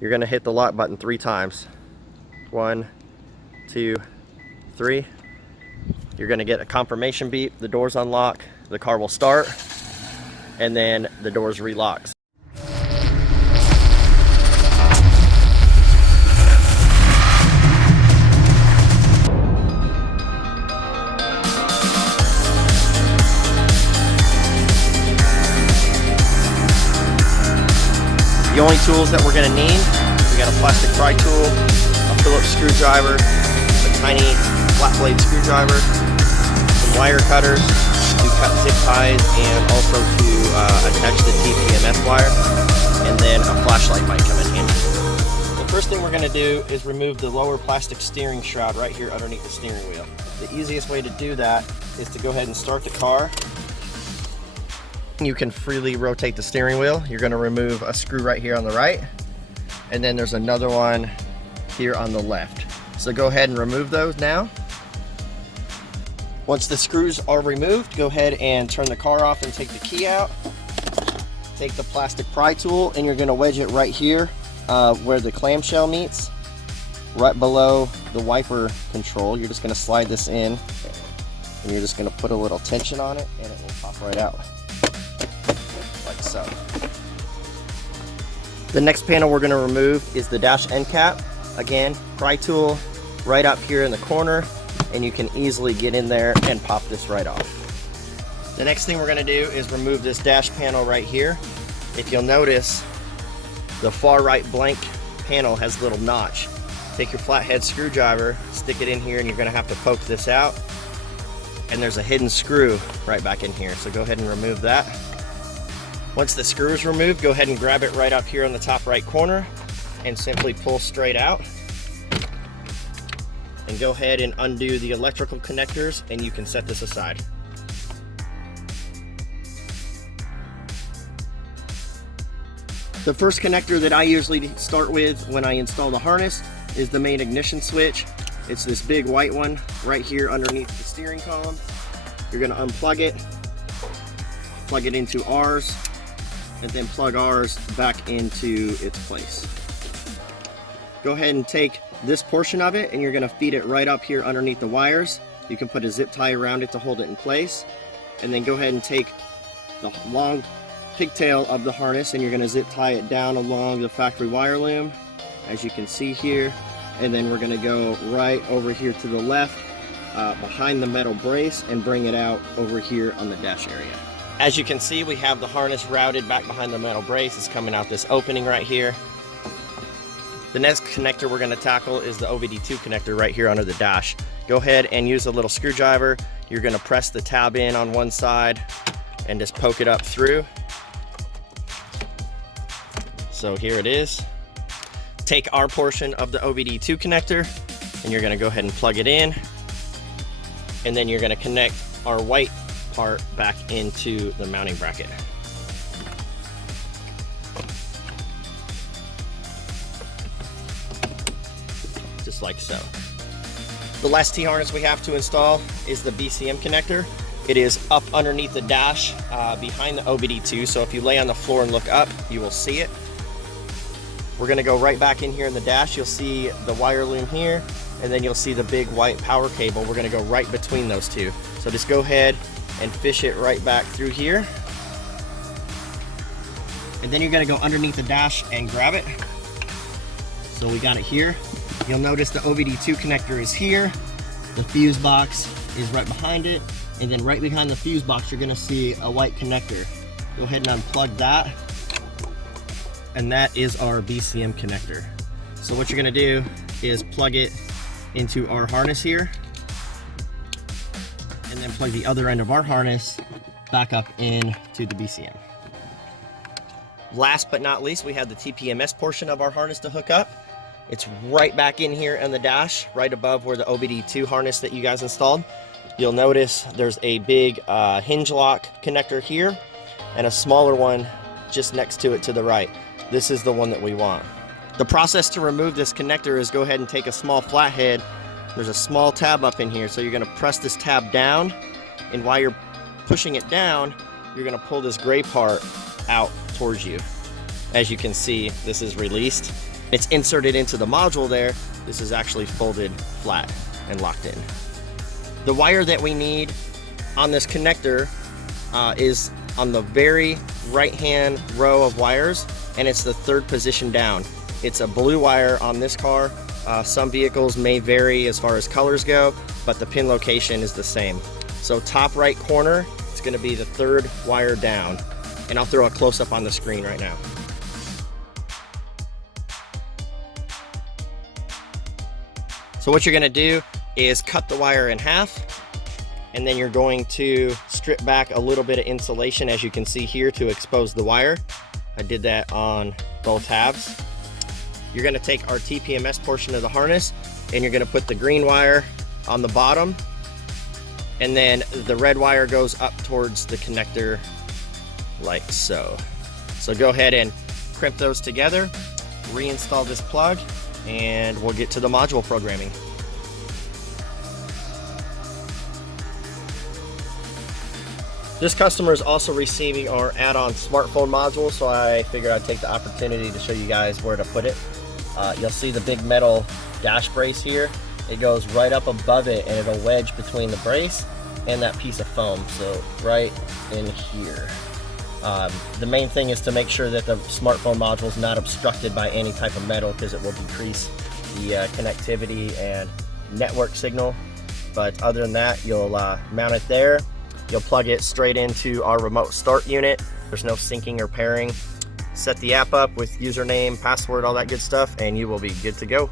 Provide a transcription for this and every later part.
You're going to hit the lock button 3 times. 1, 2, 3. You're going to get a confirmation beep, the doors unlock, the car will start, and then the doors relock. The only tools that we're going to need, we got a plastic pry tool, a Phillips screwdriver, a tiny flat blade screwdriver, some wire cutters to cut zip ties and also to attach the TPMS wire, and then a flashlight might come in handy. The first thing we're going to do is remove the lower plastic steering shroud right here underneath the steering wheel. The easiest way to do that is to go ahead and start the car. You can freely rotate the steering wheel. You're going to remove a screw right here on the right, and then there's another one here on the left. So go ahead and remove those now. Once the screws are removed, go ahead and turn the car off and take the key out. Take the plastic pry tool and you're going to wedge it right here where the clamshell meets, right below the wiper control. You're just going to slide this in and you're just going to put a little tension on it and it will pop right out. Like so. The next panel we're going to remove is the dash end cap. Again, pry tool right up here in the corner, and you can easily get in there and pop this right off. The next thing we're going to do is remove this dash panel right here. If you'll notice, the far right blank panel has a little notch. Take your flathead screwdriver, stick it in here, and you're going to have to poke this out. And there's a hidden screw right back in here, so go ahead and remove that. Once the screw is removed, go ahead and grab it right up here on the top right corner and simply pull straight out. And go ahead and undo the electrical connectors and you can set this aside. The first connector that I usually start with when I install the harness is the main ignition switch. It's this big white one right here underneath the steering column. You're going to unplug it, plug it into ours, and then plug ours back into its place. Go ahead and take this portion of it and you're going to feed it right up here underneath the wires. You can put a zip tie around it to hold it in place, and then go ahead and take the long pigtail of the harness and you're going to zip tie it down along the factory wire loom, as you can see here, and then we're going to go right over here to the left behind the metal brace and bring it out over here on the dash area. As you can see, we have the harness routed back behind the metal brace. It's coming out this opening right here. The next connector we're going to tackle is the OBD2 connector right here under the dash. Go ahead and use a little screwdriver. You're going to press the tab in on one side and just poke it up through. So here it is. Take our portion of the OBD2 connector and you're going to go ahead and plug it in. And then you're going to connect our white part back into the mounting bracket. Just like so. The last T-harness we have to install is the BCM connector. It is up underneath the dash behind the OBD2, so if you lay on the floor and look up, you will see it. We're going to go right back in here in the dash. You'll see the wire loom here, and then you'll see the big white power cable. We're going to go right between those two. So just go ahead and fish it right back through here. And then you're going to go underneath the dash and grab it. So we got it here. You'll notice the OBD2 connector is here. The fuse box is right behind it. And then right behind the fuse box, you're going to see a white connector. Go ahead and unplug that. And that is our BCM connector. So what you're going to do is plug it into our harness here, and then plug the other end of our harness back up into the BCM. Last but not least, we have the TPMS portion of our harness to hook up. It's right back in here on the dash, right above where the OBD2 harness that you guys installed. You'll notice there's a big hinge lock connector here and a smaller one just next to it to the right. This is the one that we want. The process to remove this connector is go ahead and take a small flathead. There's a small tab up in here, so you're going to press this tab down, and while you're pushing it down, you're going to pull this gray part out towards you. As you can see, this is released. it's inserted into the module there. This is actually folded flat and locked in. The wire that we need on this connector is on the very right-hand row of wires, and it's the third position down. It's a blue wire on this car. Some vehicles may vary as far as colors go, but the pin location is the same. So top right corner, it's gonna be the third wire down. And I'll throw a close-up on the screen right now. So what you're gonna do is cut the wire in half, and then you're going to strip back a little bit of insulation, as you can see here, to expose the wire. I did that on both halves. You're gonna take our TPMS portion of the harness, and you're gonna put the green wire on the bottom, and then the red wire goes up towards the connector like so. So go ahead and crimp those together, reinstall this plug, and we'll get to the module programming. This customer is also receiving our add-on smartphone module, so I figured I'd take the opportunity to show you guys where to put it. You'll see the big metal dash brace here. It goes right up above it, and it'll wedge between the brace and that piece of foam, so right in here. The main thing is to make sure that the smartphone module is not obstructed by any type of metal, because it will decrease the connectivity and network signal. But other than that, you'll mount it there. You'll plug it straight into our remote start unit. There's no syncing or pairing. Set the app up with username, password, all that good stuff, and you will be good to go.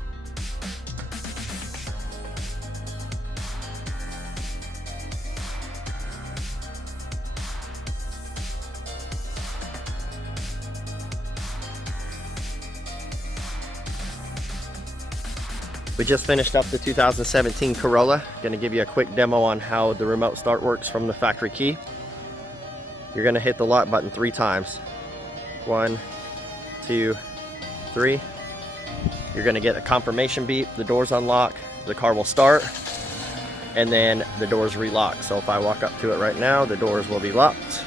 We just finished up the 2017 Corolla. Gonna give you a quick demo on how the remote start works from the factory key. You're gonna hit the lock button 3 times. 1, 2, 3. You're gonna get a confirmation beep, the doors unlock, the car will start, and then the doors relock. So if I walk up to it right now, the doors will be locked.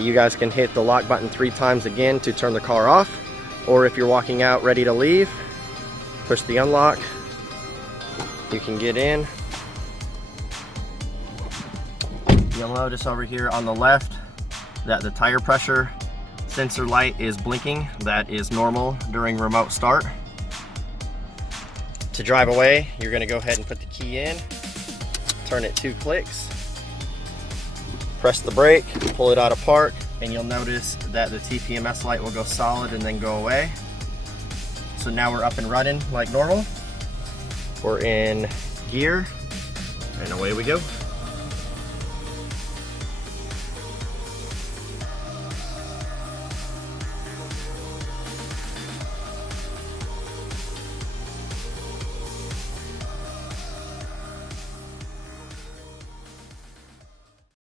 You guys can hit the lock button 3 times again to turn the car off. Or if you're walking out ready to leave, push the unlock. You can get in. You'll notice over here on the left that the tire pressure sensor light is blinking. That is normal during remote start. To drive away, you're going to go ahead and put the key in, turn it 2 clicks, press the brake, pull it out of park, and you'll notice that the TPMS light will go solid and then go away. So now we're up and running like normal. We're in gear, and away we go.